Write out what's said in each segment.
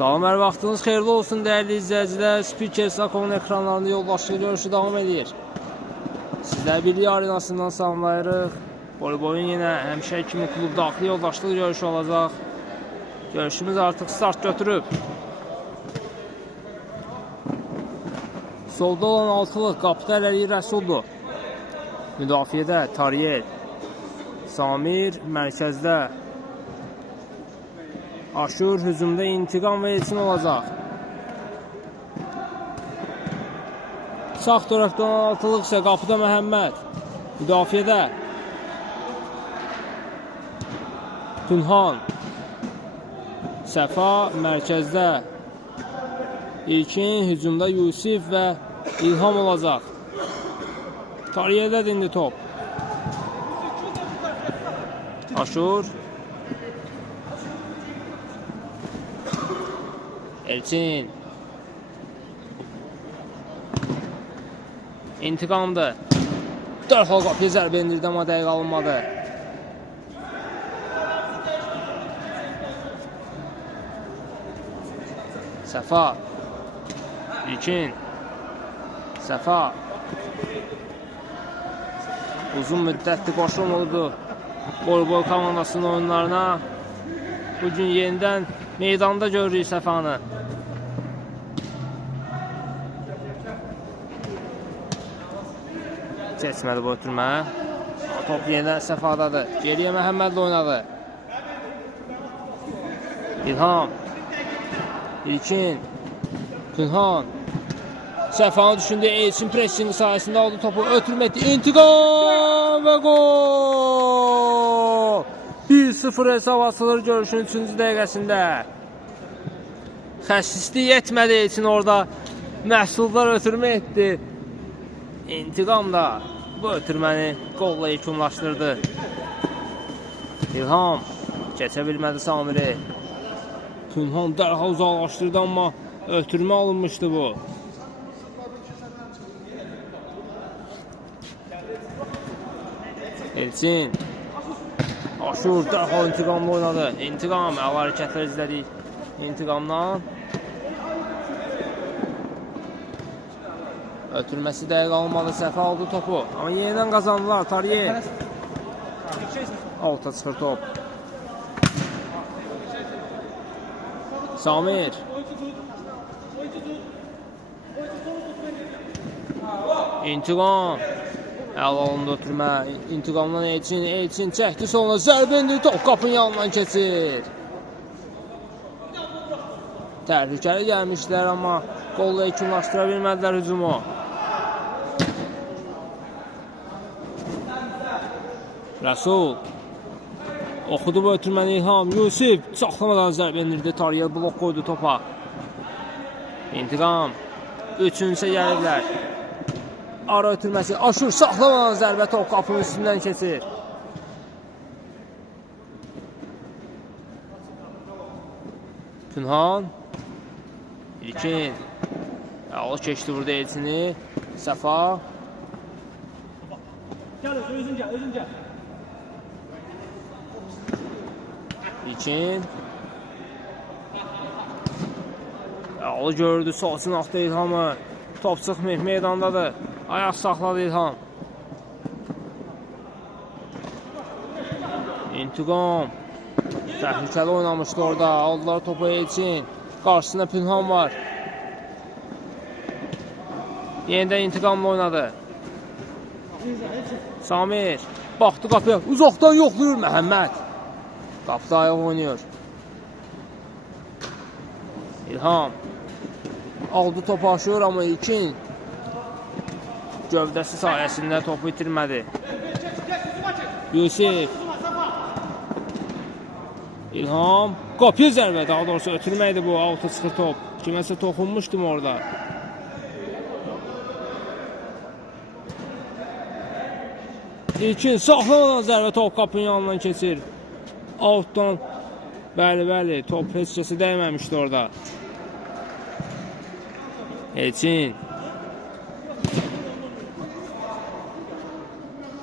Salam, hər vaxtınız xeyirli olsun dəyərli izləyicilər. Spiker Sakonun ekranlarında yoldaşlıq görüşü davam edir. Sizlər birlik arenasından salamlayırıq. Volebolun yenə həmişə kimi klub daxili yoldaşlıq görüşü olacaq. Görüşümüz artıq start götürüb. Solda olan altılıq qapıda Əli Rəsuldur. Müdafiədə Tariyel, Samir mərkəzdə, Aşur hücumda İntiqam və Elçin olacaq. Sağ tərəfdə olan altılıq isə qapıda Məhəmməd. Müdafiədə Tunhan, Səfa mərkəzdə, İlkin hücumda Yusif və İlham olacaq. Tariyel'də indi top. Aşur, Elçin, İntiqamdır. Dərhal qapıya zərbə endirdi, amma dəqiq alınmadı. Səfa, İlkin, Səfa. Uzun müddətli qoşulmalıdır voleybol komandasının oyunlarına. Bugün yenidən meydanda görürük Səfanı. Keçmədi bu ötürmə. Top yenidən Səfadadır. Geriyə Məhəmmədlə oynadı. İlham, İlkin, Tunhan. Səfanı düşündü, Elçin pressingi sayəsində aldı topu, ötürmə etdi, İntiqam və gol! 1-0 hesab açılır görüşün 3-cü dəqiqəsində. Xəssislik yetmədi Elçin orada, məhsuldar ötürmə etdi. İntiqam da bu ötürməni qolla yekunlaşdırdı. İlham keçə bilmədi Samiri. Tunhan dərhal uzaqlaşdırdı, amma ötürmə alınmışdı bu. Elçin, Aşur dərhal İntiqamla oynadı. İntiqam, əla hərəkətlər izlədik İntiqamdan. Ötürməsi dəqiq alınmadı, Səfa aldı topu. Amma yenidən qazandılar, Tariyel. Alta çıxır top. Samir. İntiqam. Əl alındı ötürmə. İntiqamdan Elçin. Elçin çəkdi sonra zərbə indir. Top qapının yanından keçir. Təhlükəli gəlmişlər, amma qolla yekunlaşdıra bilmədilər hücumu. Rəsul. Oxudu bu ötürməni İlham. Yusif saxlamadan zərbə indirdi. Tariyel blok qoydu topa. İntiqam. Üçüncüsə gəlirlər. Ara ötürməsi. Aşur saxlamadan zərbə top qapının üstündən keçir. Tunhan. İlkin. Əla keçdi burada Elçini. Səfa. Gəl, özün gəl, özün gəl. İlkin. Əla gördü, sol cinaqda İlhamı. Top çıxmayıb, meydandadır. Ayaq saxladı İlham. İntiqam. Təhlükəli oynamışdı orada. Aldılar topu Elçin. Qarşısında Pünhan var. Yenidən İntiqamla oynadı. Samir. Baxdı qapıya. Uzaqdan yoxlayır Məhəmməd. Qapıda ayaq oynuyor. İlham. Aldı topu aşır, amma İlkin gövdəsi sayəsində topu itirmədi. Yusif. İlham. Qapıya zərbə, daha doğrusu ötürməkdir bu. Altı çıxır top. Kiməsə toxunmuşdum orada. İlkin saxlamadan zərbə top qapının yanından keçir. Outdan. Bəli, top heç kəsi dəyməmişdi orada. Elçin.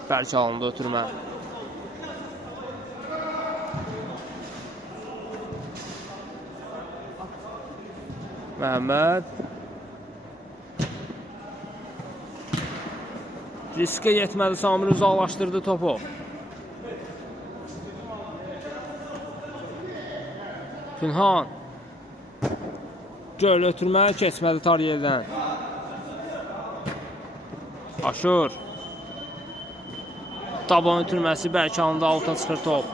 Bəlkə alındı ötürmə. Məhəmməd. Riskə getmədi, Samir uzaqlaşdırdı topu. Pünhan. Göl ötürməyə keçmədi Tariyeldən. Aşur. Taban ötürməsi Bərkanında alta çıxır top.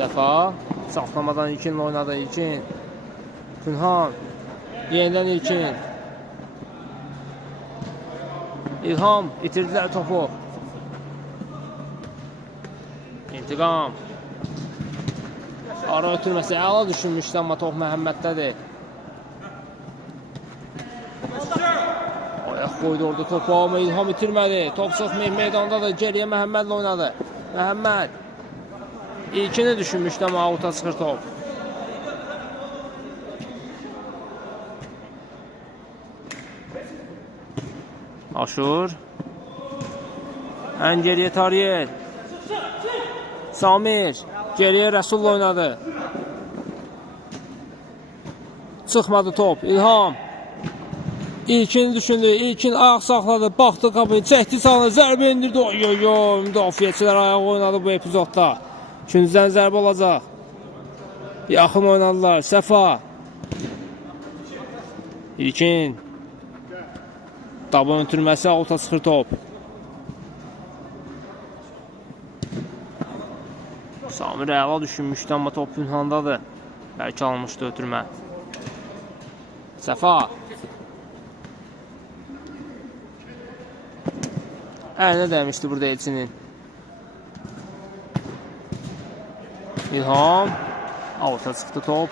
Səfa. Saxlamadan İlkin oynadı İlkin. Pünhan. Yenidən İlkin. İlham itirdilər topu. İntiqam. Ara ötürməsi əla düşünmüşdü, amma top Məhəmməddədir. Ayaq qoydu orada topu, amma İlham itirmədi. Top sıxmayıb meydandadır. Geriyə Məhəmmədlə oynadı. Məhəmməd. İlkini düşünmüşdü, amma avuta çıxır top. Aşur. Ən geriyə Tariyel. Samir. Geriyə Rəsul oynadı. Çıxmadı top. İlham. İlkin düşündü. İlkin ayaq saxladı. Baxdı qapıyı. Çəkdi sağına. Zərbə indirdi. Oy. Müdafiəçilər ayaq oynadı bu epizodda. İkinciden zərbə olacaq. Yaxın oynadılar. Səfa. İlkin. Taban ötürməsi alta çıxır top. Samir əla düşünmüşdü, amma top Pünhandadır. Bəlkə almışdı ötürmə. Səfa. Əlinə dəymişdi burada Elçinin. İlham. Alta çıxdı top.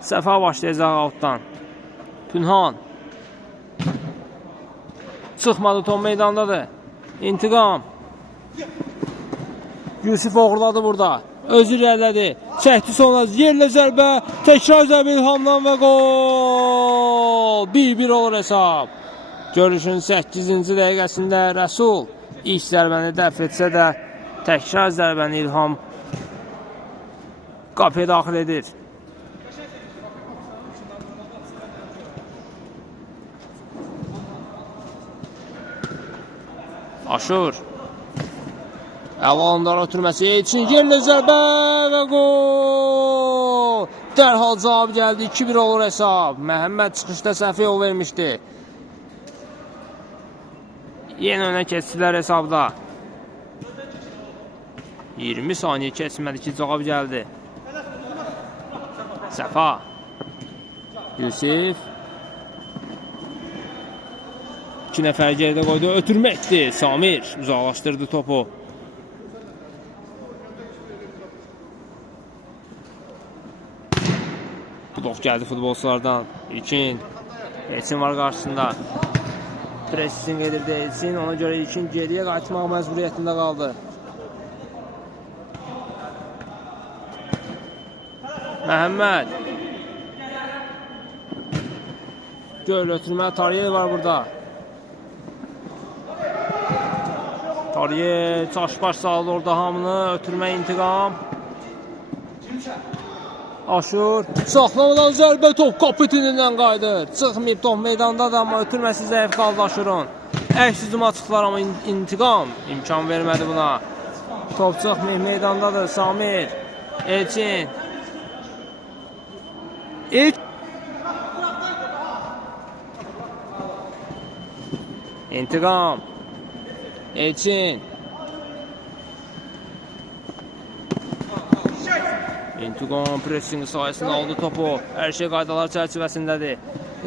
Səfa başlayacaq altdan. Pünhan. Çıxmadı top meydandadır. İntiqam. Yusif oğurladı burada. Özü irəlilədi. Çəkdi sonra yerlə zərbə. Təkrar zərbə İlhamdan və gol. 1-1 olur hesab. Görüşün 8-ci dəqiqəsində Rəsul ilk zərbəni dəf etsə də təkrar zərbəni İlham qapıya daxil edir. Aşur. Əlanlar ötürməsi üçün yerlə zərbə və gol. Dərhal cavab gəldi. 2-1 olur hesab. Məhəmməd çıxışda səhv yol vermişdi. Yeni önə keçdilər hesabda. 20 saniyə keçmədi ki, cavab gəldi. Səfa. Yusif. 2 nəfər geridə qoydu. Ötürməkdir. Samir uzaqlaşdırdı topu. Blok gəldi futbolçulardan. İlkin. Elçin var qarşısında. Pressing edirdi Elçin. Ona görə İlkin geriyə qayıtmaq məcburiyyətində qaldı. Məhəmməd. Göl ötürmə. Tariyel var burada. Tariyel çaş-baş saldı orada hamını. Ötürmə İntiqam. Aşur. Saxlamadan zərbə top kapitinindən qayıdır. Çıxmayıb top meydandadır, amma ötürməsi zəif qaldı Aşurun. Əks hücuma çıxdılar, amma İntiqam imkan vermədi buna. Top çıxmayıb meydandadır. Samir. Elçin. İntiqam. Elçin. İntiqam pressingi sayəsində aldı topu. Hər şey qaydalar çərçivəsindədir.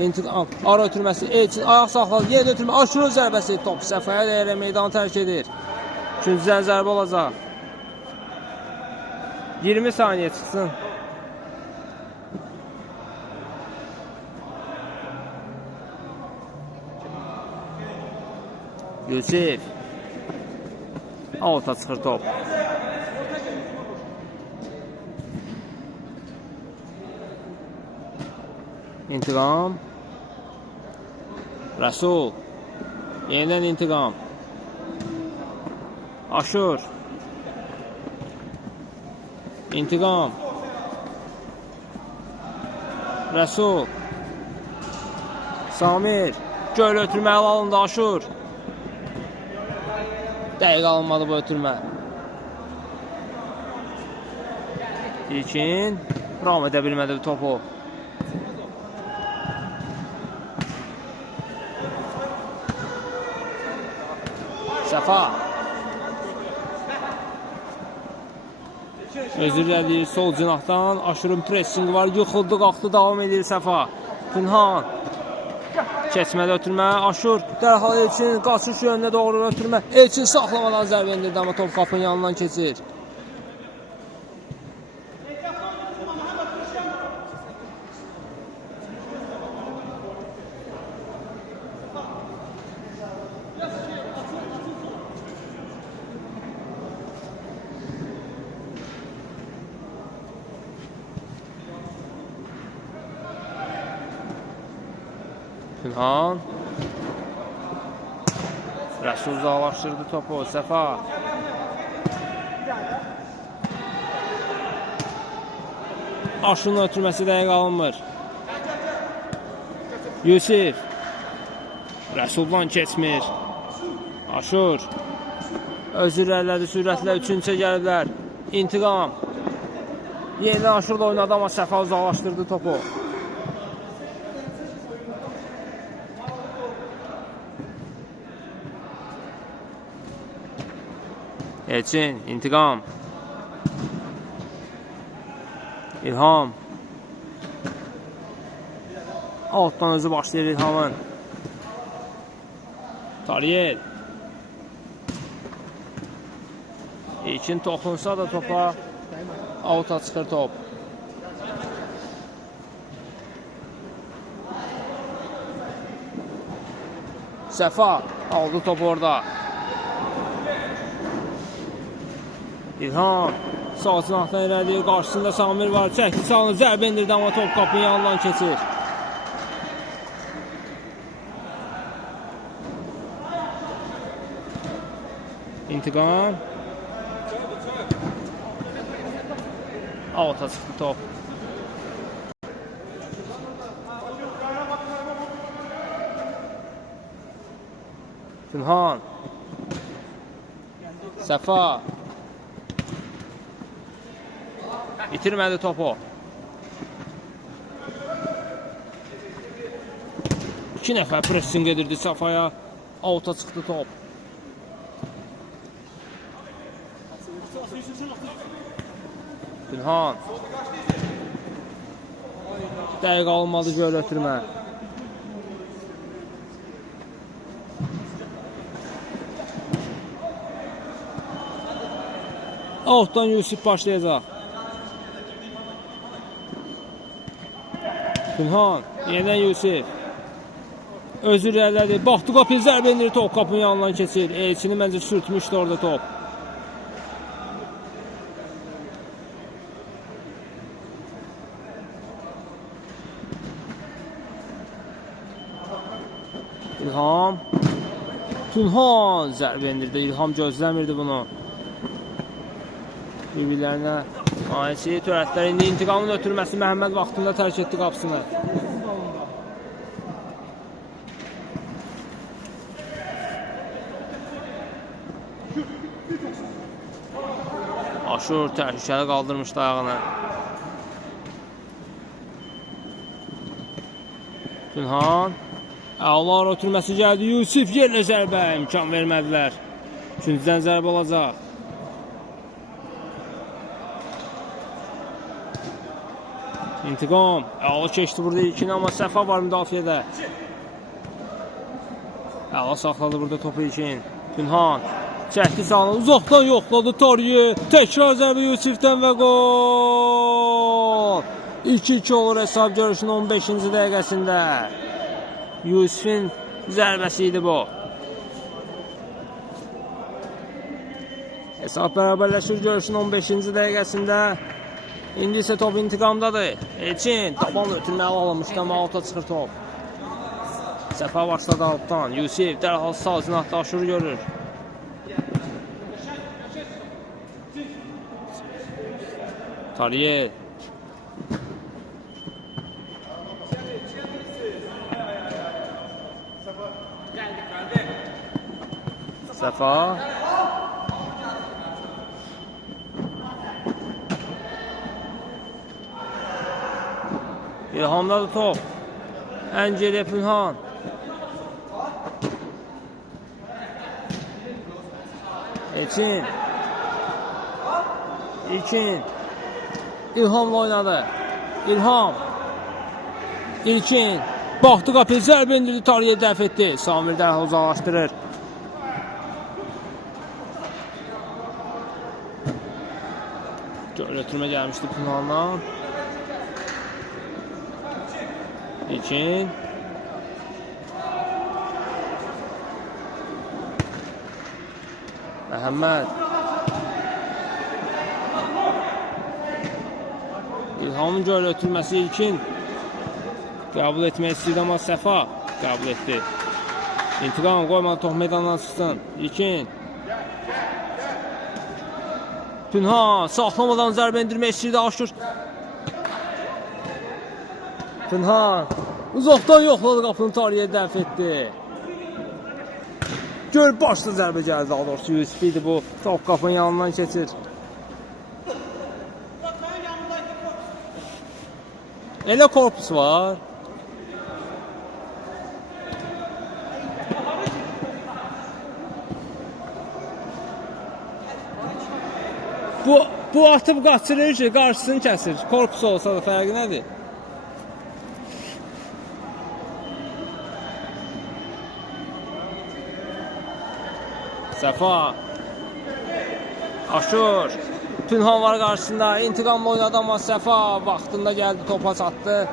İntiqam. Ara ötürməsi. Elçin ayaq saxladı. Yerdə ötürmə. Aşurun zərbəsi. Top Səfaya deyərək meydanı tərk edir. İkinciden zərbə olacaq. 20 saniyə çıxsın. Yusif. Alta çıxır top. İntiqam. Rəsul. Yenidən İntiqam. Aşur. İntiqam. Rəsul. Samir. Göl ötürməli alındı Aşur. Dəqiq alınmadı bu ötürmə. İlkin. Ram edə bilmədi bu topu. Səfa. Özür dilədir sol cinahdan. Aşurun pressingi var. Yıxıldı, qalxdı, davam edir Səfa. Günhan. Keçmədə ötürmə. Aşur dərhal Elçin qaçış yönünə doğru ötürmə. Elçin saxlamadan zərbə indirdi, amma top qapının yanından keçir. Günhan. Rəsul uzaqlaşdırdı topu. Səfa. Aşurun ötürməsi dəqiq alınmır. Yusif. Rəsuldan keçmir. Aşur. Özür əllədi sürətlə üçüncə gəliblər. İntiqam. Yeni Aşurla oynadı, amma Səfa uzaqlaşdırdı topu. Elçin, İntiqam. İlham. Altdan özü başlayır İlhamın. Tariyel. İlkin toxunsa da topa avuta çıxır top. Səfa aldı topu orada. İlham sağ cinahdan irəliyir, qarşısında Samir var, çəkdi sağını, zərbə indirdi, amma top qapının yanından keçir. İntiqam. Avuta çıxdı top. Günhan. Səfa. İtirmədi topu. 2 nəfər pressing edirdi Səfaya. Avuta çıxdı top. Günhan. Dəqiq alınmadı göl ötürmə. Outdan Yusif başlayacaq. Günhan, yenidən Yusif. Özür əllədi. Baxdı qapıya, zərbə indirir, top qapının yanından keçir. Elçini məncə sürtmüşdü orada top. İlham. Günhan zərbə indirdi. İlham gözləmirdi bunu. Bir-birlərinə Ayçi törətlər indi İntiqamın ötürməsi Məhəmməd vaxtında tərk etdi qapısını. Aşur təhlükəli qaldırmışdı ayağını. Günhan. Əlar ötürməsi gəldi. Yusif yerlə zərbə. İmkan vermədilər. Üçüncüdən zərbə olacaq. İntiqam. Əla keçdi burada ilkin, amma Səfa var müdafiədə. Əla saxladı burada topu ilkin. Günhan. Çəkdi sağını. Uzaqdan yoxladı Tariye. Təkrar zərbə Yusifdən və gol. 2-2 olur hesab görüşün 15-ci dəqiqəsində. Yusifin zərbəsi idi bu. Hesab bərabərləşir görüşün 15-ci dəqiqəsində. İndi isə top İntiqamdadır. Elçin taban ötürməli alınmışdı, amma alta çıxır top. Səfa başladı altdan. Yusif dərhal sağ cinahda Aşuru görür. Tariye. Səfa. İlhamda da top. Ən geriyə Pünhan. Eçin. İlkin. İlhamla oynadı. İlham. İlkin. Baxdı qapıya, zərbə indirdi, Tariyə dəf etdi. Samir dərhal uzaqlaşdırır. Götürmə gəlmişdi Pünhandan. İlkin. Məhəmməd. İlhamın göl ötürməsi İlkin. Qəbul etmək istəyirdi, amma Səfa qəbul etdi. İntiqam qoymadı, top meydandan çıxsın. İlkin. Pünhan saxlamadan zərbə indirmək istəyirdi, Aşur. Pünhan uzaqdan yoxladı, qapını Tariyə dəf etdi. Gör başlı zərbə gəldi, daha doğrusu Yusuf idi bu. Top qapının yanından keçir. Elə korpus var. Bu atıb qaçırır ki, qarşısını kəsir. Korpus olsa da fərqi nədir? Səfa. Aşur. Pünhan var qarşısında. İntiqamla oynadı, amma Səfa vaxtında gəldi, topa çatdı.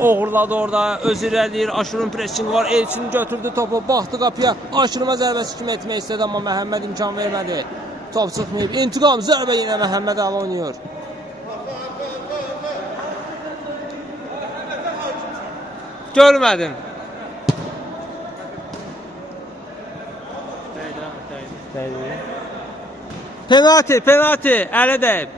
Oğurladı orada. Öz irəliyir. Aşurun pressingi var. Elçini götürdü topu. Baxdı qapıya. Aşırma zərbəsi kimi etmək istədi, amma Məhəmməd imkan vermədi. Top çıxmayıb. İntiqam zərbə yenə Məhəmməd Əli oynayır. Görmədim. Penalti, ələ dəyib.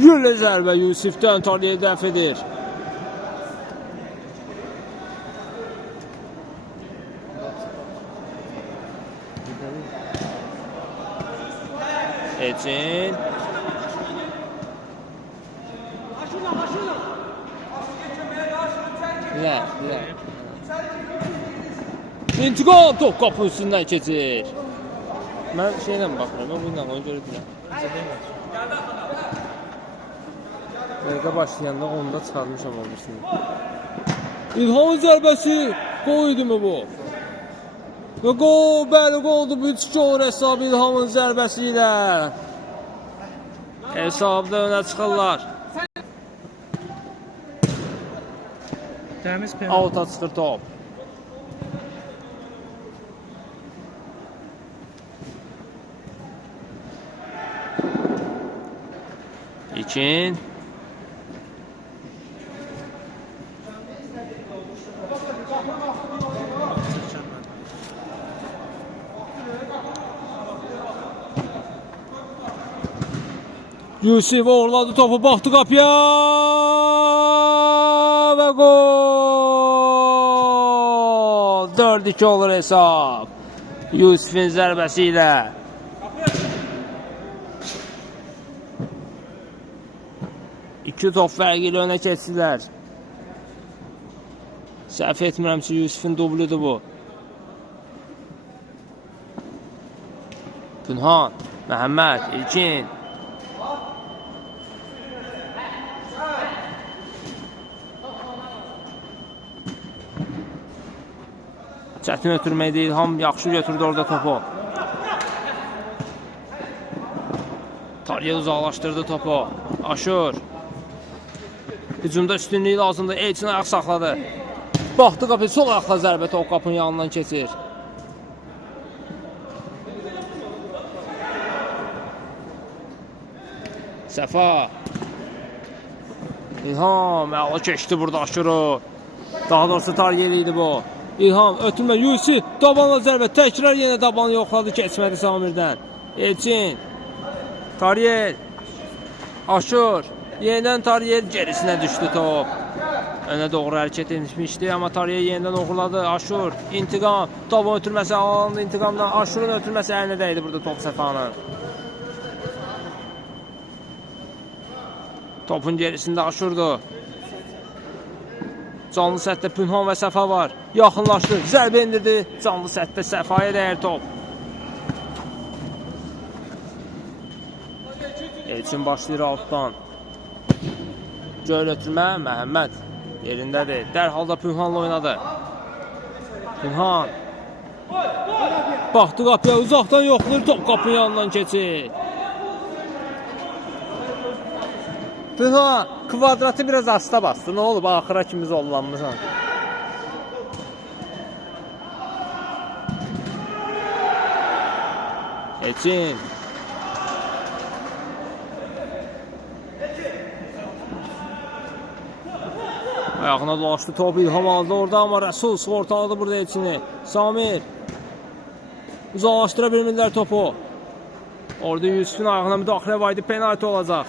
Yürlə zərbə Yusifdən Tariyə dəf edir. Eçin. İntiqam top qapı üstündən keçir. Mən şeylə baxıram, mən bununla onu görürəm. Dəqiqə başlayanda onda çıxarmışam olmuşsun. İlhamın zərbəsi qol idi mi bu? Və qol, bəli qoldu, 3-2 hesabı İlhamın zərbəsi ilə. Hesabda önə çıxırlar. Alta çıxır top. İlkin. Yusif uğurladı topu, baxdı qapıya və gol! 4-2 olur hesab. Yusifin zərbəsi ilə. İki top fərqi ilə önə keçdilər. Səhv etmirəmsə Yusifin dubludur bu. Pünhan, Məhəmməd, İlkin. Çətin ötürmək deyil, ham yaxşı götürdü orada topu. Tariyə uzaqlaşdırdı topu. Aşur. Hücumda üstünlüyü lazımdır. Elçin ayaq saxladı. Baxdı qapıya, sol ayaqla zərbə top qapının yanından keçir. Səfa. İlham, əla keçdi burada Aşuru. Daha doğrusu Tariyeli idi bu. İlham ötürmə Yusif dabanla zərbə təkrar yenə dabanı yoxladı keçmədi Samirdən. Elçin Tariyel Aşur yenidən Tariyel gerisinə düşdü top. Önə doğru hərəkət etmişdi amma Tariyel yenidən uğurladı. Aşur intiqam daban ötürməsi alındı intiqamdan. Aşurun ötürməsi əlinə dəydi burada top Səfanın. Topun gerisində Aşurdu. Canlı sətdə Pünhan və Səfa var. Yaxınlaşdı, zərbə indirdi. Canlı sətdə Səfaya dəyər top. Elçin başlayır altdan. Göl ötürmə, Məhəmməd yerindədir. Dərhal da Pünhanla oynadı. Pünhan baxdı qapıya, uzaqdan yoxlayır, top qapının yanından keçir. Pünhan kvadratı biraz asta bastı. Nə olub? Axıra kimi zollanmışsan. Elçin ayağına dolaşdı top, İlham aldı orada amma Rəsul sığortaladı burada Elçini. Samir uzaqlaşdıra bilmirlər topu. Orada Yusufun ayağına müdaxilə var idi, penalti olacaq.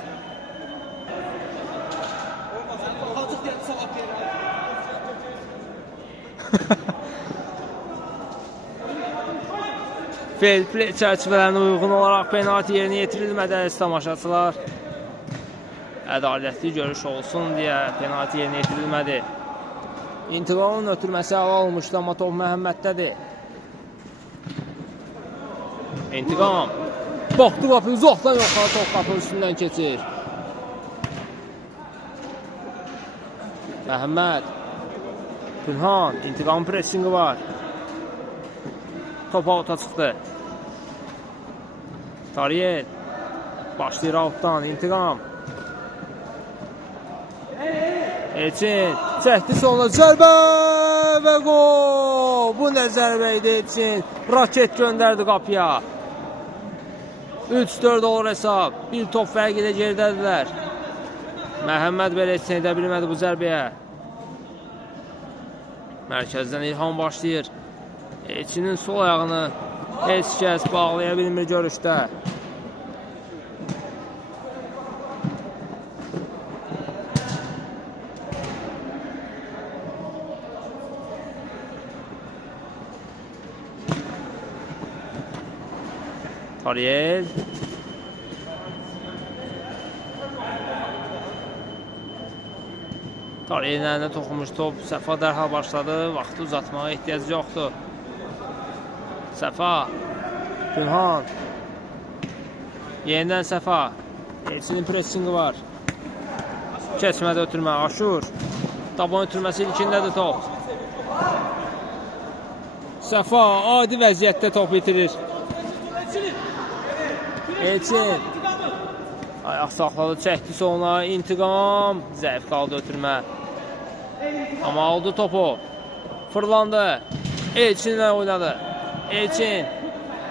Fair play çərçivələrinə uyğun olaraq penalti yerinə yetirilmədi əziz tamaşaçılar. Ədalətli görüş olsun deyə penalti yerinə yetirilmədi. İntiqamın ötürməsi əla olmuşdu amma top Məhəmməddədir. İntiqam baxdı qapı, uzaqdan yoxlara top qapının üstündən keçir. Məhəmməd Pünhan, İntiqamın pressingi var. Top avuta çıxdı. Tariyel başlayır altdan, İntiqam Elçin çəkdi sonuna zərbə və qol. Bu nə zərbə idi Elçin, raket göndərdi qapıya. 3-4 olur hesab, bir top fərq ilə geridədirlər. Məhəmməd belə etsin edə bilmədi bu zərbəyə. Mərkəzdən İlham başlayır. Elçinin sol ayağını heç kəs bağlaya bilmir görüşdə. Tariyel Tariyelin əlinə toxunmuş top. Səfa dərhal başladı. Vaxtı uzatmağa ehtiyac yoxdur. Səfa Pünhan yenidən Səfa. Elçinin pressingi var. Keçmədə ötürmə. Aşur taban ötürməsi ilkindədir top. Səfa adi vəziyyətdə top itirir. Elçin ayaq saxladı, çəkdi soluna. İntiqam zəif qaldı ötürmə. Amma aldı topu. Fırlandı. Elçinlə oynadı. Elçin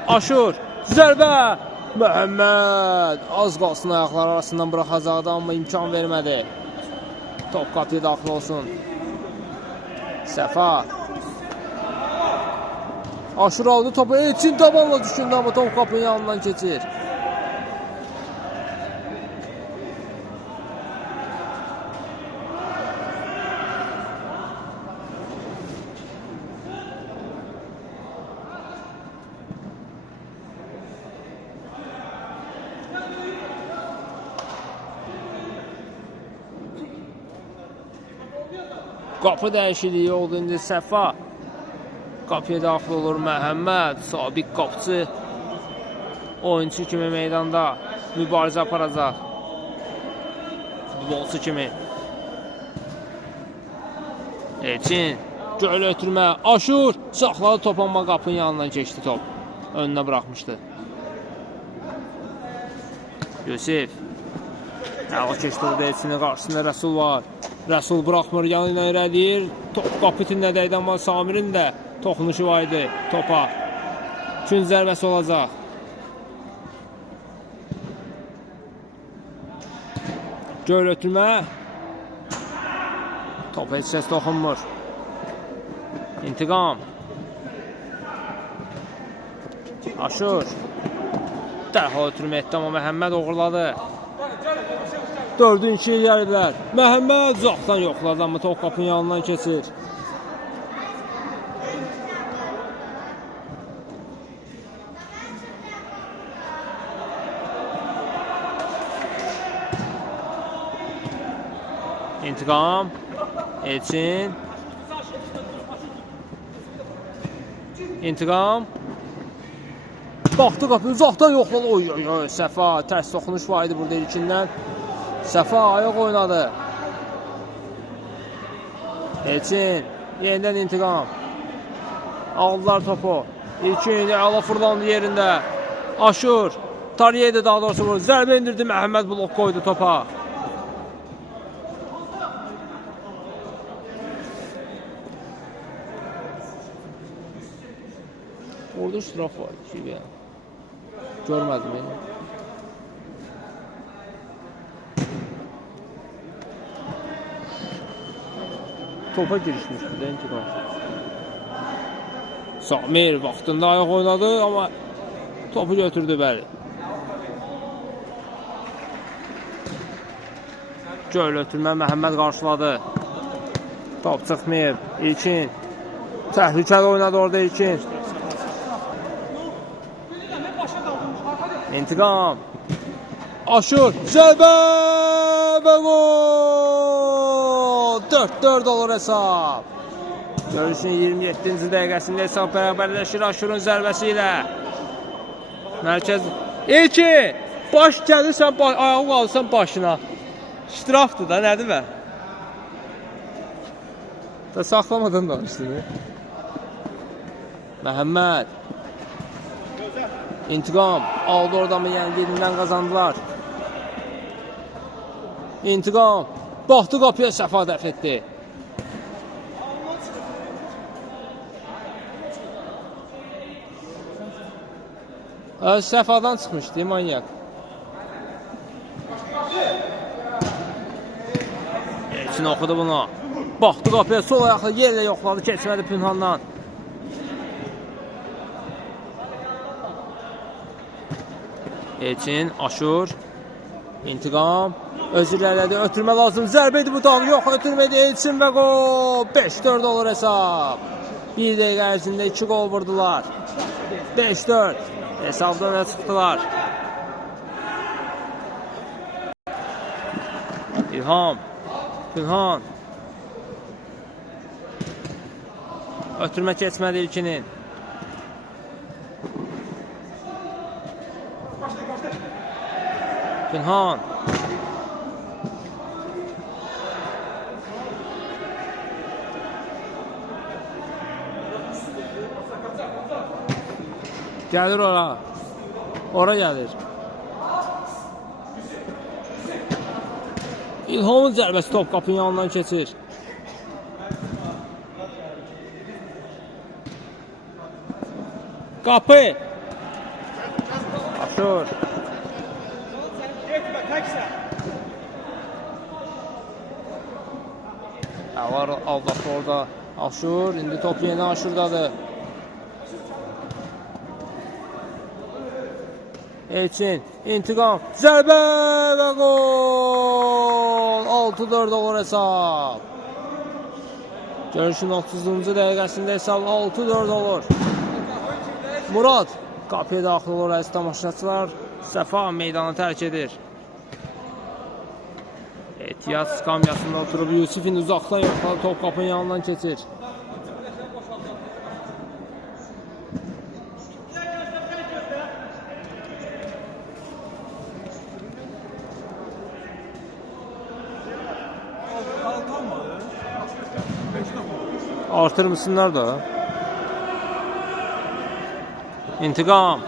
Aşur zərbə. Məhəmməd az qalsın ayaqlar arasından buraxacaqdı amma imkan vermədi. Top qapıya daxil olsun. Səfa Aşur aldı topu. Elçin tabanla düşündü amma top qapının yanından keçir. Qapı dəyişikliyi oldu indi. Səfa qapıya daxil olur. Məhəmməd sabiq qapıcı oyunçu kimi meydanda mübarizə aparacaq. Futbolçu kimi. Elçin göl ötürmə. Aşur saxladı top amma qapının yanından keçdi top. Önünə buraxmışdı. Yusif əla keçdi orada Elçinin qarşısında Rəsul var. Rəsul buraxmır, yanı ilə irəliyir. Top qapı itinə dəydi amma Samirin də toxunuşu var idi topa. Gün zərbəsi olacaq. Göl ötürmə. Top heç kəs toxunmur. İntiqam. Aşur. Dərhal ötürmə etdi, amma Məhəmməd uğurladı. 4-ün 2-yə gəliblər. Məhəmməd uzaqdan yoxladı, amma top qapının yanından keçir. İntiqam. Elçin. İntiqam. Baxdı qapı, uzaqdan yoxladı. Oy, oy, oy, Səfa. Tərs toxunuş var idi burada ilkindən. Səfa ayaq oynadı. Elçin. Yenidən İntiqam. Aldılar topu. İlkin əla fırlandı yerində. Aşur. Tariyedi daha doğrusu vurdu. Zərbə indirdi. Məhəmməd blok qoydu topa. Orada ştraf var. Görmədim beni. Topa girişmiş burada İntiqam. Samir vaxtında ayaq oynadı, amma topu götürdü bəli. Göl ötürmə Məhəmməd qarşıladı. Top çıxmayıb. İlkin. Təhlükəli oynadı orada İlkin. İntiqam. Aşur. Zərbə və gol. 4-4 olur hesab. Görüşün 27-ci dəqiqəsində hesab bərabərləşir Aşurun zərbəsi ilə. Mərkəz. İlkin. Baş gəlirsən, ayağı qalırsan başına. Ştrafdır da, nədir bə? Da saxlamadan da üstünü. Məhəmməd. İntiqam. Aldı oradan mı? Yəni yerindən qazandılar. İntiqam. Baxdı qapıya, Səfa dəf etdi. Səfadan çıxmışdı, manyak. Elçin oxudu bunu. Baxdı qapıya, sol ayaqla yerlə yoxladı, keçmədi Pünhandan. Elçin, Aşur. İntiqam. Özürlərlədi, ötürmə lazım. Zərbə idi bu tam, yox ötürmədi. Elçin və qol. 5-4 olur hesab. 1 dəqiqə ərzində 2 qol vurdular. 5-4. Hesabdan öne çıxdılar. İlham. Pünhan. Ötürmə keçmədi İlkinin. Pünhan. Gəlir ora. Ora gəlir. İlhamın zərbəsi top qapının yanından keçir. Qapı. Aşur. Var aldatdı orada. Aşur. İndi top yeni Aşurdadır. Elçin, İntiqam, zərbə və gol! 6-4 olur hesab. Görüşün 30-cu dəqiqəsində hesab 6-4 olur. Murad, qapıya daxil olur əziz tamaşaçılar. Səfa meydanı tərk edir. Ehtiyat skamyasında oturub Yusifin uzaqdan yoxladı, top qapının yanından keçir. Artırmışsınlar da. İntiqam.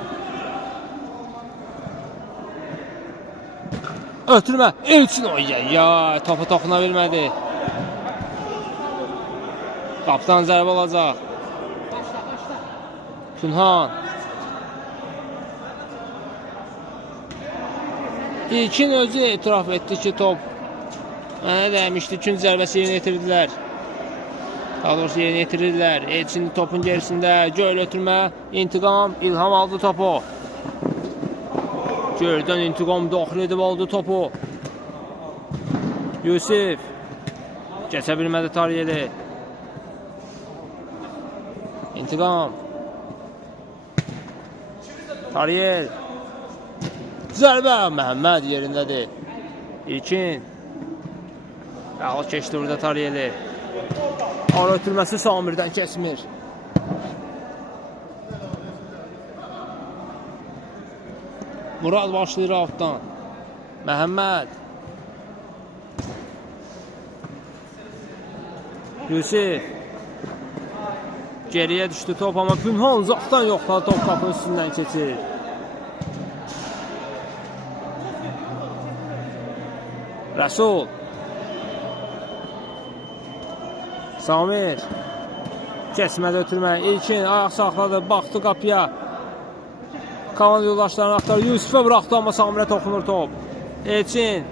Ötürmə. Elçin ya topa toxuna bilmədi. Qapıdan zərbə olacaq. Pünhan. İlkin özü etiraf etdi ki top mənə dəymişdi. İkinci zərbəsi yerinə yetirdilər. Daha doğrusu yerinə yetirirlər. Elçin topun gerisində. Göl ötürmə. İntiqam. İlham aldı topu. Göldən İntiqam daxil edib aldı topu. Yusif. Keçə bilmədi Tariyeli. İntiqam. Tariyel. Zərbə. Məhəmməd yerindədir. İlkin. Ağıl keçdi burada Tariyeli. Ara ötürməsi Samirdən keçmir. Murad başlayır altdan. Məhəmməd. Yusif. Geriyə düşdü top, amma Pünhan uzaqdan yoxladı, top qapının üstündən keçir. Rəsul. Samir. Keçmədə ötürmə. İlkin ayaq saxladı, baxdı qapıya. Komanda yoldaşlarını axtarır. Yusifə bıraxdı, amma Samirə toxunur top. Elçin.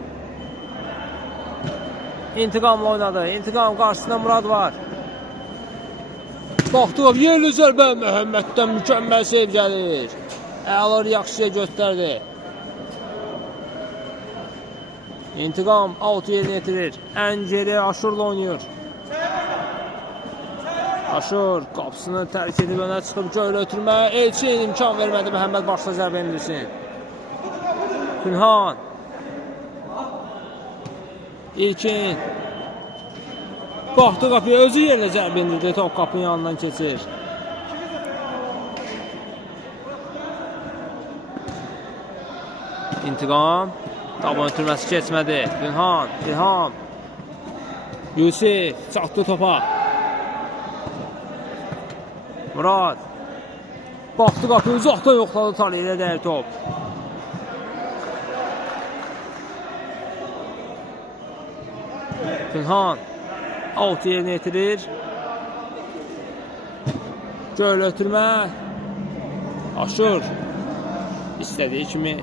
İntiqamla oynadı. İntiqam qarşısında Murad var. Baxdı qapı. Yerli zərbə Məhəmməddən mükəmməl sev gəlir. Əla reaksiya göstərdi. İntiqam out yerinə yetirir. Ən geri Aşurla oynayır. Aşur qapısını tərk edib önə çıxıb Göylə ötürmə. Elçin imkan vermədi, Məhəmməd başla zərbə indirsin. Pünhan. İlkin. Baxdı qapıya, özü yerinə zərbə indirdi, top qapının yanından keçir. İntiqam. Taban ötürməsi keçmədi. Pünhan, İlham. Yusif çatdı topa. Murad. Baxdı qapı, uzaqdan yoxladı, Taliyə dəyir top. Pünhan. Alt yerinə yetirir. Göl ötürmə. Aşur. İstədiyi kimi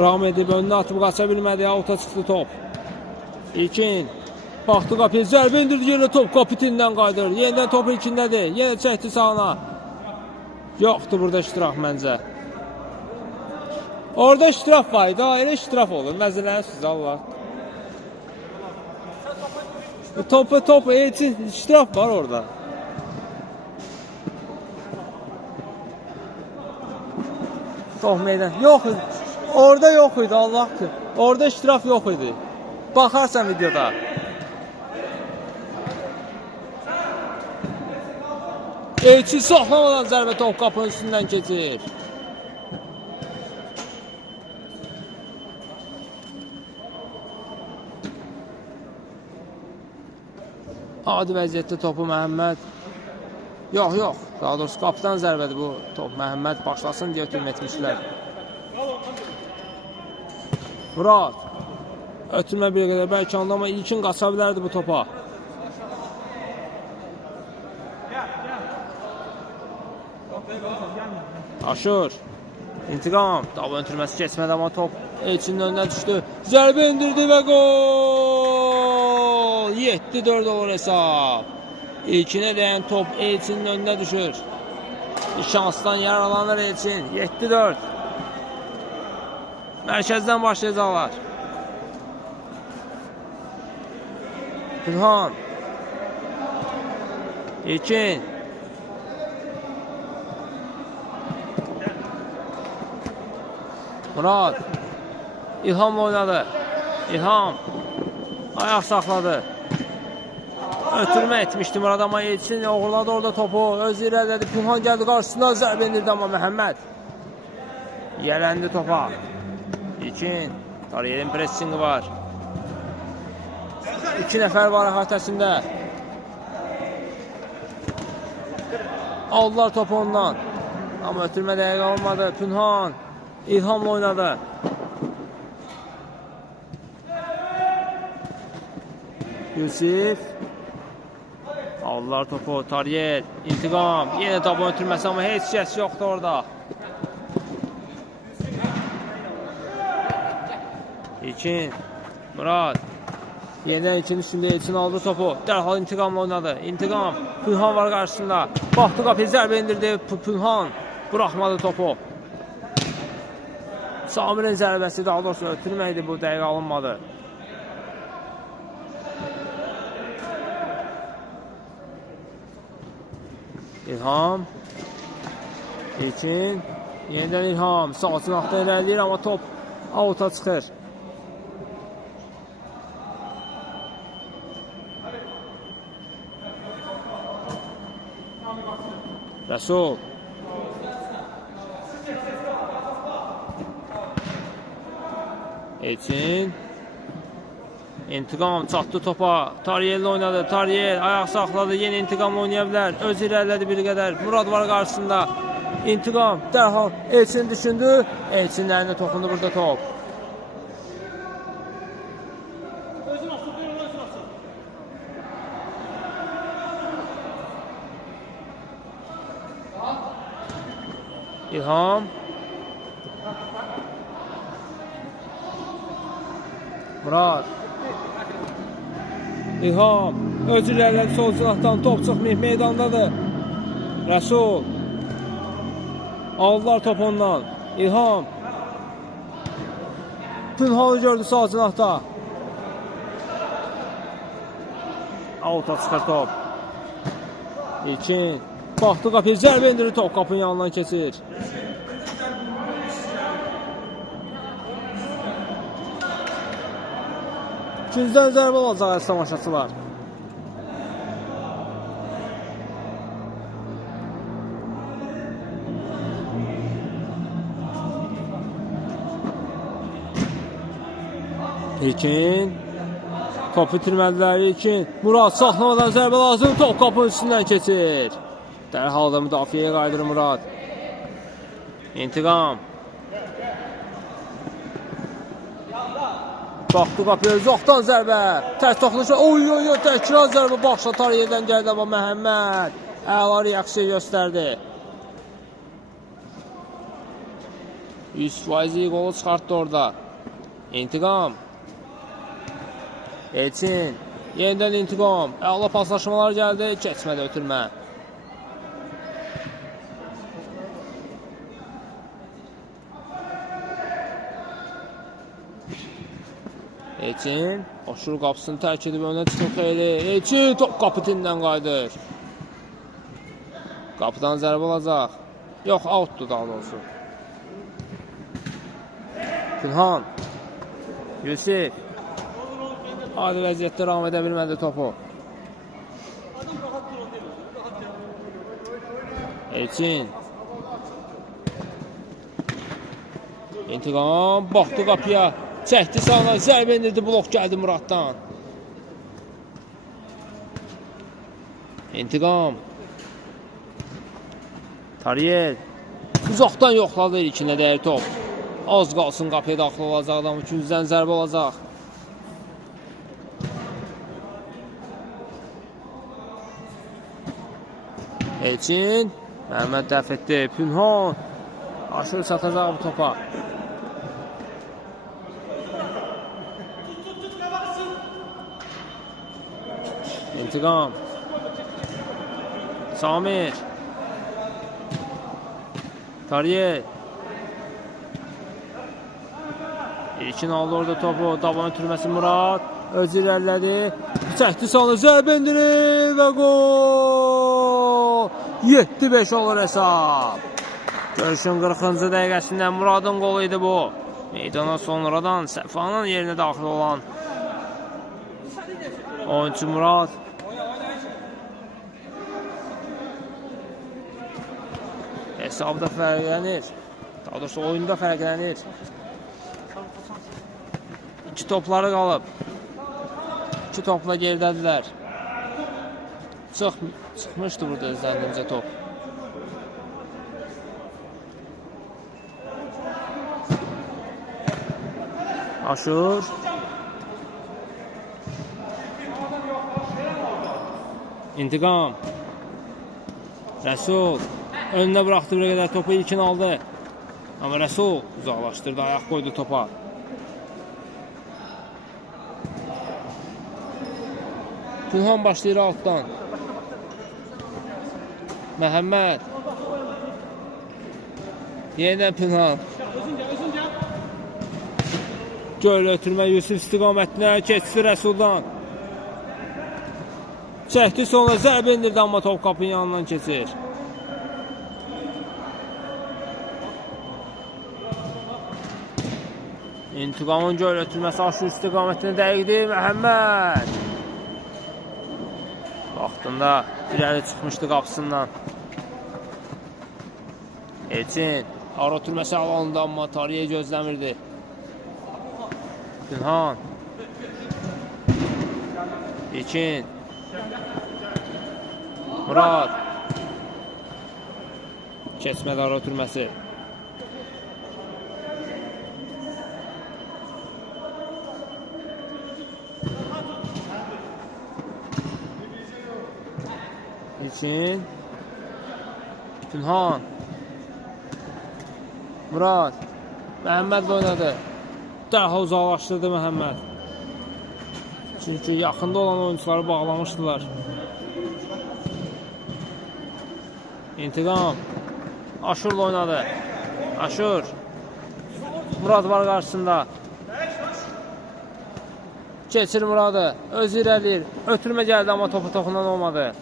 ram edib, önünə atıb qaça bilmədi, alta çıxdı top. İlkin. Baxdı qapıya, zərbə indirdi, yenə top kapitindən qaydır. Yenidən top ilkindədir, yenə çəkdi sağına. Yoxdur burada iştiraf məncə. Orada iştiraf var idi, elə iştiraf olur. Məzələnirsiniz, Allah. Top, Elçin, iştiraf var orada. Top meydan, yox idi. Orada yox idi, Allah'tır. Orada iştiraf yox idi. Baxarsan videoda. Elçin saxlamadan zərbə top qapının üstündən keçir. Adi vəziyyətdə topu Məhəmməd. Yox. Daha doğrusu qapıdan zərbədir bu top. Məhəmməd başlasın deyə ötürmə etmişlər. Murad. Ötürmə bir qədər bəlkə onda, amma ilkin qaça bilərdi bu topa. Aşur. İntiqam. Davan ötürməsi keçmədi, amma top Elçinin önünə düşdü. Zərbə indirdi və gol! 7-4 olur hesab. İlkinə dəyən top Elçinin önünə düşür. Şansdan yaralanır Elçin. 7-4. Mərkəzdən başlayacaqlar. Pünhan. İlkin. Murad. İlhamla oynadı. İlham. Ayaq saxladı. Ötürmə etmişdi Murad, amma Elçin oğurladı orada topu. Öz irəllədi. Pünhan gəldi qarşısına, zərbə indirdi, amma Məhəmməd yələndi topa. İlkin. Tariyelin pressingi var. 2 nəfər var əhatəsində. Aldılar topu ondan. Amma ötürmə dəqiqə olmadı. Pünhan. İlhamla oynadı. Yusif. Aldılar topu. Tariyel. İntiqam. Yenə taban ötürməsi, amma heç kəs yoxdur orada. İlkin. Murad. Yeniden için üstünde Elçin aldı topu. Dərhal İntiqamla oynadı. İntiqam. Pünhan var qarşısında. Baxdı qapıya zərbə indirdi. Pünhan buraxmadı topu. Samirin zərbəsi daha doğrusu ötürməkdir, bu dəqiqə alınmadı. İlham. İlkin. Yenidən İlham. Sağ cinahda irəliyir, amma top avuta çıxır. Rəsul. Elçin. İntiqam çatdı topa. Tariyel'le oynadı. Tariyel ayaq saxladı. Yeni İntiqamla oynaya bilər. Öz irəlilədi bir qədər. Murad var qarşısında. İntiqam dərhal Elçin düşündü. Elçinin əlinə toxundu burada top. İlham. Murad. İlham. Öz irəlilədi sol cinahdan. Top çıxmayıb meydandadır. Rəsul. Aldılar top ondan. İlham. Pünhanı gördü sağ cinahda. Avuta çıxır top. İlkin. Baxdı qapıya zərbə indirir top. Qapının yanından keçir. İkinciden zərbə olacaq əziz tamaşaçılar. İlkin. Top bitirmədilər İlkin. Murad saxlamadan zərbə lazım. Top qapının üstündən keçir. Dərhal da müdafiəyə qayıdır Murad. İntiqam. Baxdı qapıya uzaqdan zərbə. Tərs toxunuşa. Oy oy oy, təkrar zərbə. Baxşa Tariyel'dən gəldi amma Məhəmməd əla reaksiya göstərdi. 100% qolu çıxartdı orada. İntiqam. Elçin. Yenidən İntiqam. Əla paslaşmalar gəldi. Keçmədi ötürmə. Elçin. Aşır qapısını tərk edib önə çıxın xeyli. Elçin top qapıtindən qayıdır. Qapıdan zərbə olacaq. Yox, outdur daha doğrusu. Pünhan. Yusif. Adi vəziyyətdə ram edə bilmədi topu. Elçin. İntiqam. Baxdı qapıya. Çəkdi sağına. Zərbə indirdi. Blok gəldi Muraddan. İntiqam. Tariyel. Uzaqdan yoxladı ilkinə dəyər top. Az qalsın qapıya daxil olacaq adam. İkinciden zərbə olacaq. Elçin. Məhəmməd dəf etdi. Pünhan. Aşırı satacaq bu topa. İntiqam. Samir. Tariyel. İlkin aldı orada topu. Daban ötürməsi Murad. Öz irəlilədi. Çəkdi sağına zərbə indirir və gol. 7-5 olur hesab. Görüşün 40-cı dəqiqəsində Muradın qolu idi bu. Meydana sonradan Səfanın yerinə daxil olan oyuncu Murad. Hesabda fərqlənir. Daha doğrusu oyunda fərqlənir. İki topları qalıb. İki topla geridədirlər. Çıxmışdı burada özlərincə top. Aşur. İntiqam. Rəsul. Önünə bıraxdı bir qədər topu ilkin aldı. Amma Rəsul uzaqlaşdırdı, ayaq qoydu topa. Pünhan başlayır altdan. Məhəmməd. Yenə Pünhan. Göl ötürmə Yusuf istiqamətinə keçdi Rəsuldan. Çəkdi sonra zərbə indirdi, amma top qapının yanından keçir. İntiqamın göl ötürməsi aşır istiqamətinə dəqiqdir Məhəmməd. Vaxtında irəli çıxmışdı qapısından. Elçin ara ötürməsi alanında, amma tariyə gözləmirdi. Pünhan. Elçin. Murad. Keçmədi ara ötürməsi. Elçin. Pünhan. Murad. Məhəmməd oynadı. Daha uzaqlaşdırdı Məhəmməd. Çünki yaxında olan oyuncuları bağlamışdılar. İntiqam. Aşurla oynadı. Aşur. Murad var qarşısında. Keçir Muradı. Özü irəliyir. Ötürmə gəldi, amma topu toxunan olmadı.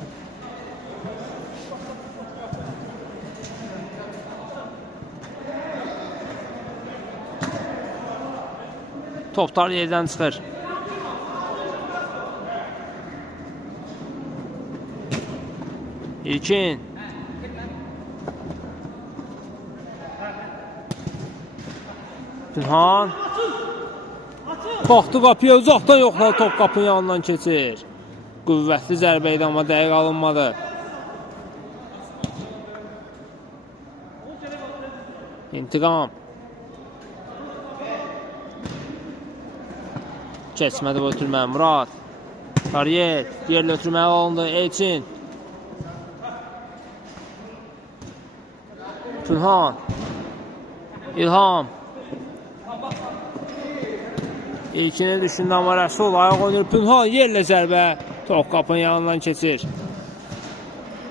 Toplar yerdən çıxır. İlkin. Pünhan. Baxdı qapıya, uzaqdan yoxladı, top qapının yanından keçir. Qüvvətli zərbə idi, amma dəqiq alınmadı. İntiqam. Keçmədi bu ötürmə. Murad. Kariyer. Yerlə ötürməyə alındı. Elçin. Pünhan. İlham. İlkini düşündü, amma Rəsul ayaq oynayır. Pünhan yerlə zərbə. Top qapının yanından keçir.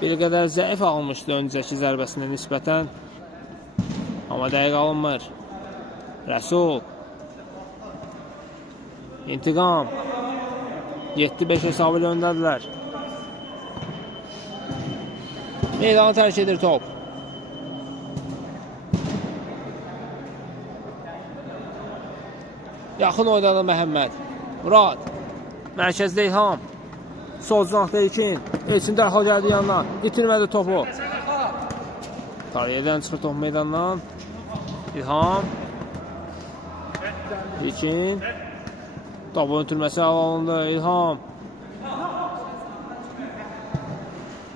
Bir qədər zəif alınmışdı öncəki zərbəsinə nisbətən. Amma dəqiq alınmır. Rəsul. İntiqam. 7-5 hesabı ilə öndədirlər. Meydanı tərk edir top. Yaxın oynadı Məhəmməd. Murad. Mərkəzdə İlham. Sol cinahda İlkin. Elçin dərhal gəldi yanına. İtirmədi topu. Tariyədən çıxır top meydandan. İlham. İlkin. Topun ötürməsi alındı. İlham.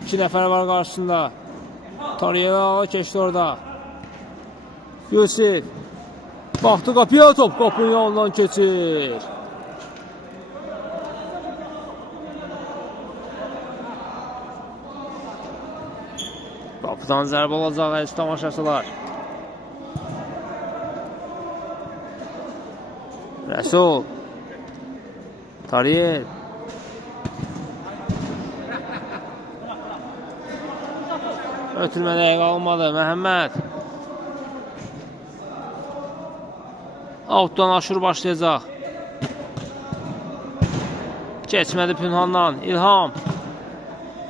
2 nəfər var qarşısında. Tariyədən ağa keçdi orada. Yusuf. Baxdı qapıya, top qapının yanından keçir. Qapıdan zərbə olacaq əziz tamaşaçılar. Rəsul. Tariyer. Ötürmə dəqiq almadı. Məhəmməd. Outdan aşır başlayacaq. Keçmədi Pünhandan. İlham.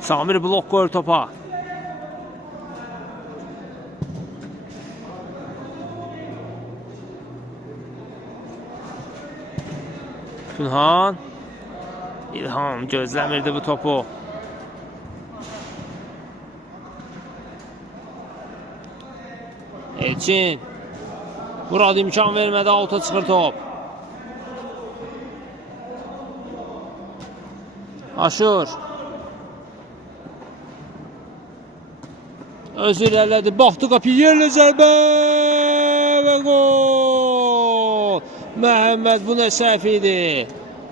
Samir blok qoyur topa. Pünhan. İlham gözləmirdi bu topu. Elçin. Murad imkan vermədi, alta çıxır top. Aşur. Özü irəlilədi, baxdı qapı, yerlə zərbə və gol. Məhəmməd, bu nə səhv idi.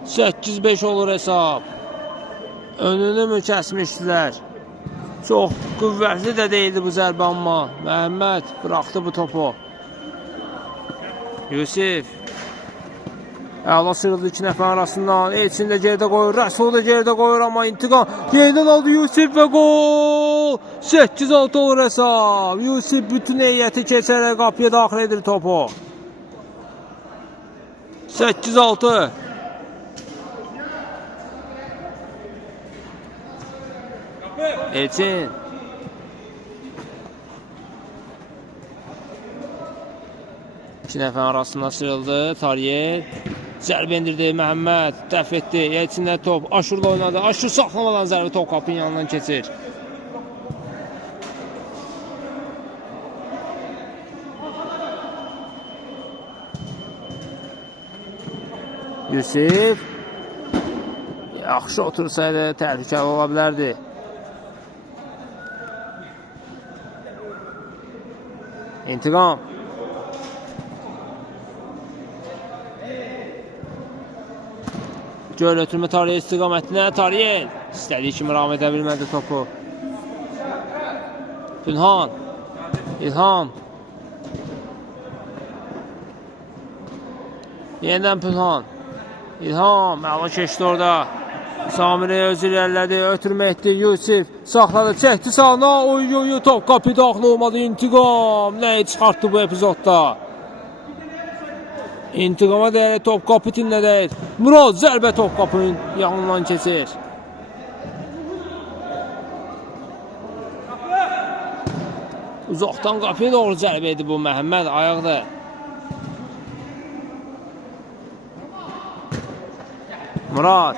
8-5 olur hesab. Önünü mü kəsmişdilər? Çox qüvvətli də deyildi bu zərbə, amma Məhəmməd buraxdı bu topu. Yusuf. Əla sıyrıldı iki nəfər arasından. Elçin də geridə qoyur. Rəsul da geridə qoyur. Amma intiqam. Yenidən aldı Yusif və gol. 8-6 olur hesab. Yusif bütün heyəti keçərək qapıya daxil edir topu. 8-6. Elçin. İki nəfər arasında sıyrıldı. Tariyel. Zərbə indirdi Məhəmməd. Dəf etdi. Elçinlə top. Aşurla oynadı. Aşur saxlamadan zərbi top qapının yanından keçir. Yusif. Yaxşı otursaydı təhlükəli ola bilərdi. İntiqam. Göl ötürmə Tariyel istiqamətinə. Tariyel istədiyi kimi ram edə bilmədi topu. Pünhan. İlham. Yenidən Pünhan. İlham. Əla keçdi orada. Samiri özü irəlilədi. Ötürmə etdi. Yusif saxladı. Çəkdi sağına. Oy top qapı daxil olmadı. İntiqam. Nəyi çıxartdı bu epizodda? İntiqama deyil, top qapı tinlə deyil. Murad zərbə top qapının yanından keçir. Uzaqdan qapıya doğru zərbə idi bu Məhəmməd. Ayaqda. Murad.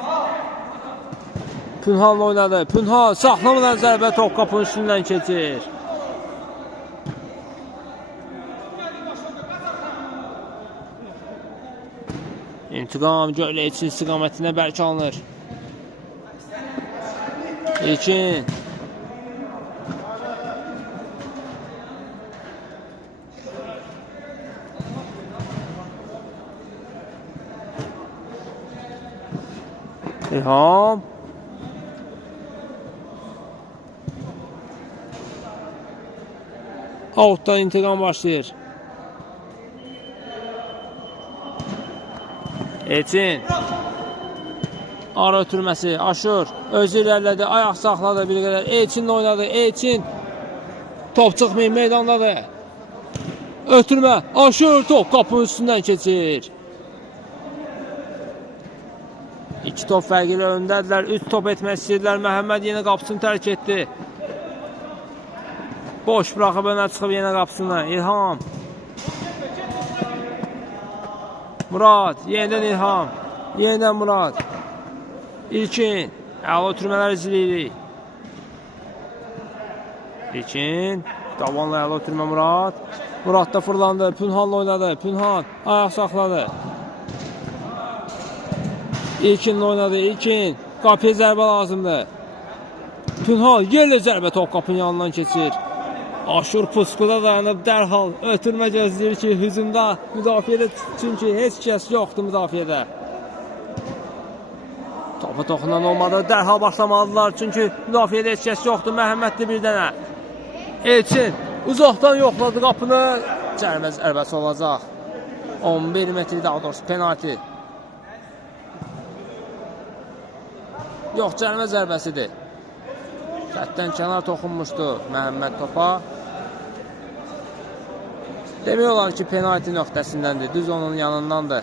Pünhanla oynadı. Pünhan saxlamadan zərbə top qapının üstündən keçir. İntiqam Göylə Elçin istiqamətinə bərk alınır. Elçin. İlham. Outdan İntiqam başlayır. Elçin. Ara ötürməsi. Aşur. Özü irəlilədi. Ayaq saxladı bir qədər. Elçinlə oynadı. Elçin. Top çıxmayın. Meydandadır. Ötürmə. Aşur. Top qapının üstündən keçir. 2 top fərqi ilə öndədirlər. 3 top etmək istəyirlər. Məhəmməd yenə qapısını tərk etdi. Boş bıraxıb önə çıxıb yenə qapısını. İlham. Murad, yenidən İlham. Yenidən Murad. İlkin. Əla ötürmələr izləyirik. İlkin. Davanla əla ötürmə Murad. Murad da fırlandı. Pünhanla oynadı. Pünhan ayaq saxladı. İlkinlə oynadı. İlkin. Qapıya zərbə lazımdır. Pünhan yerlə zərbə top qapının yanından keçir. Aşur puskuda dayanıb dərhal ötürmə gözləyir ki, hücumda, müdafiədə, çünki heç kəs yoxdur müdafiədə. Topa toxunan olmadı, dərhal başlamalıdırlar, çünki müdafiədə heç kəs yoxdur. Məhəmmədli bir dənə. Elçin uzaqdan yoxladı qapını. Cərimə zərbəsi olacaq. 11 metri daha doğrusu penalti. Yox, cərimə zərbəsidir. Xətdən kənar toxunmuşdu Məhəmməd topa. Demək olar ki, penalti nöqtəsindəndir. Düz onun yanındandır.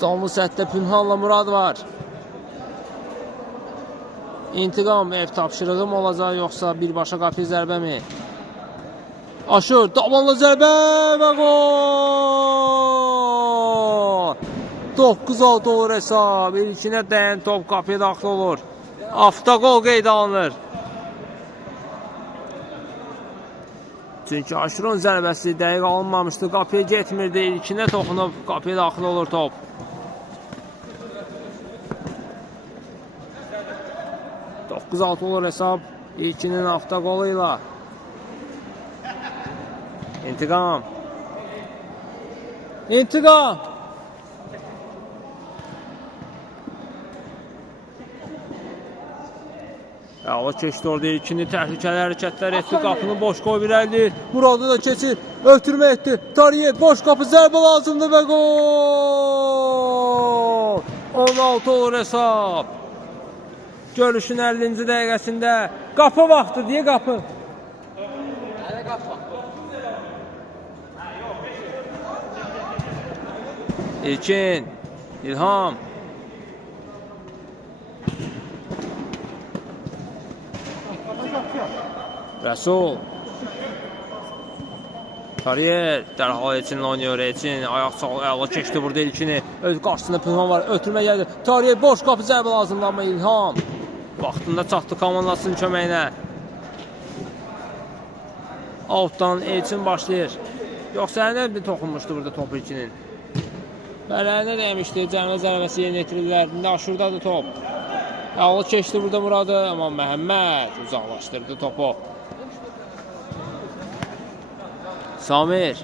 Canlı sətdə Pünhanla Murad var. İntiqam ev tapşırığım olacaq, yoxsa birbaşa qapıya zərbə mi? Aşur, davanla zərbə və gol! 9-6 olur hesab. İlkinə dəyən top qapıya daxil olur. Avtogol qeydə alınır. Çünki Aşurun zərbəsi dəqiq alınmamışdı. Qapıya getmirdi. İlkinə toxunub qapıya daxil olur top. Altı olur hesab. İlkinin avtogolu ilə. İntiqam. İntiqam. O keçdi orada ilkini, təhlükəli hərəkətlər etdi, qapını boş qoy irəli, Muradı da keçir, ötürmə etdi, Tariyev boş qapı, zərbə lazımdır və gol! 16 olur hesab. Görüşün 50-ci dəqiqəsində qapı vaxtı deyə qapı. İlkin, İlham. Rəsul. Kariyer dərhal Elçinlə oynayır. Elçin ayaq əla keçdi burada ilkini. Öz qarşısında Pünhan var. Ötürmə gəldi. Tariyev boş qapı zərbə lazımdır amma İlham vaxtında çatdı komandasının köməyinə. Altdan Elçin başlayır. Yoxsa əlinə bir toxunmuşdu burada top ilkinin. Bələrinə dəymişdi. Cərimə zərbəsi yerinə yetirirlər. İndi aşurdadır top. Əla keçdi burada Muradı. Amma Məhəmməd uzaqlaşdırdı topu. Samir.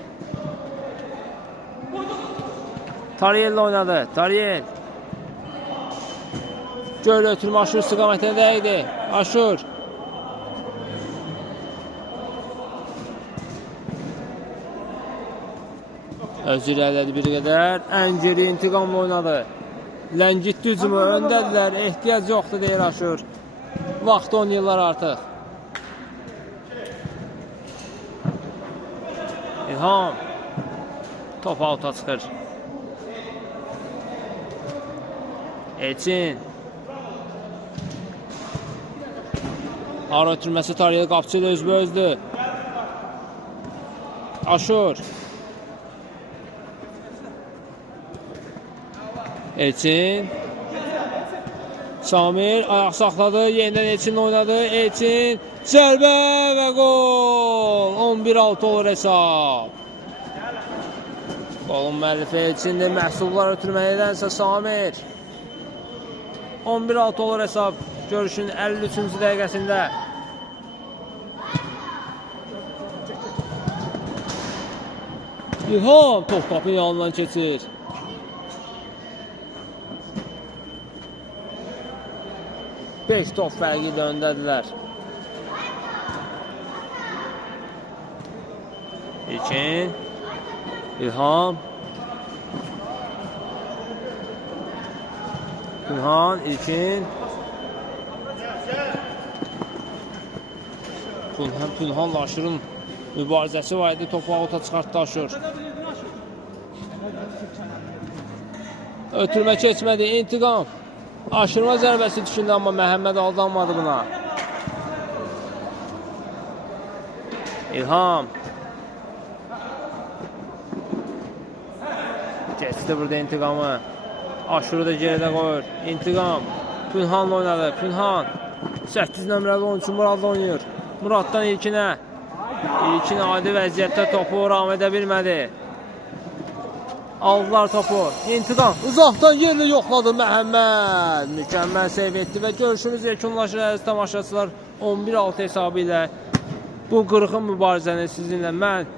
Tariyel oynadı. Tariyel. Göl ötürmə Aşur istiqamətində dəydi. Aşur. Öz irəlilədi bir qədər. Ən geri intiqamla oynadı. Ləngitdi hücumu. Öndədirlər. Ehtiyac yoxdur deyir Aşur. Vaxt oynayırlar artıq. İlham. Top alta çıxır. Elçin. Ara ötürməsi Tariyel qapçı ilə özbözdür. Aşur. Elçin. Samir ayaq saxladı. Yenidən Elçinlə oynadı. Elçin. Zərbə və gol. 11-6 olur hesab. Golun müəllifi Elçindir. Məhsullar ötürməkdənsə Samir. 11-6 olur hesab. Görüşün 53-cü dəqiqəsində. İlham top qapının yanından keçir. Beş top fərqi də öndədirlər. İlkin. İlham. Pünhan, İlkin. Pünhanla Aşur'un mübarizəsi var idi. Topu avuta çıxartdı Aşur. Ötürmə keçmədi. İntiqam. Aşırma zərbəsi düşündü amma Məhəmməd aldanmadı buna. İlham. Keçdi burada intiqamı. Aşırı da geridə qoyur. İntiqam. Pünhanla oynadı. Pünhan. 8 nömrəli oyuncu Muradla oynayır. Muraddan İlkinə. İlkin adi vəziyyətdə topu ram edə bilmədi. Aldılar topu. İntiqam. Uzaqdan yerlə yoxladı Məhəmməd. Mükəmməl seyv etdi və görüşümüz yekunlaşır əziz tamaşaçılar. 11-6 hesabı ilə bu qırğın mübarizəni sizinlə mən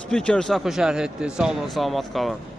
Spiker Sako şərh etdi. Sağ olun, salamat qalın.